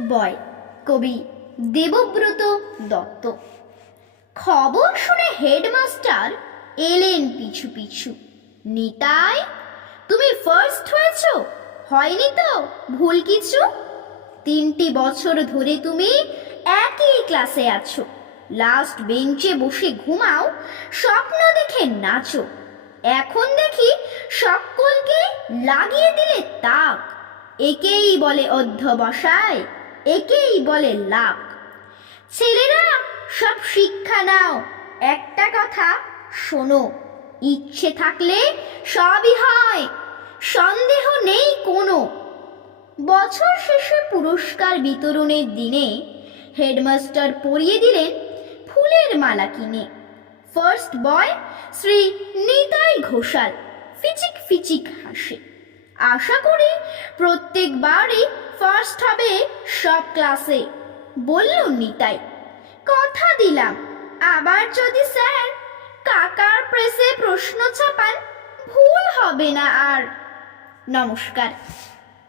বয়। কবি দেবব্রত দত্ত। খবর শুনে হেডমাস্টার এলেন পিছু পিছু। নিতাই, তুমি ফার্স্ট হয়েছ? হয়নি তো? ভুল কিছু? তিনটি বছর ধরে তুমি একই ক্লাসে আছো। লাস্ট বেঞ্চে বসে ঘুমাও, স্বপ্ন দেখে নাচো। এখন দেখি সকলকে লাগিয়ে দিলে তাক। একেই বলে অধ্যবসায়। একেই বলে লাভ। ছেলেরা, সব শিক্ষা নাও, একটা কথা শোনো, ইচ্ছে থাকলে সবই হয়, সন্দেহ নেই কোনো। বছর শেষে পুরস্কার বিতরণের দিনে হেডমাস্টার পরিয়ে দিলেন ফুলের মালা কিনে। ফার্স্ট বয় শ্রী নিতাই ঘোষাল, ফিচিক ফিচিক হাসে। আশা করি প্রত্যেকবারই ফার্স্ট হবে সব ক্লাসে বলল নিতাই, কথা দিলাম। আবার যদি স্যার কাকার প্রেসে প্রশ্ন ছাপান, ভুল হবে না আর। নমস্কার।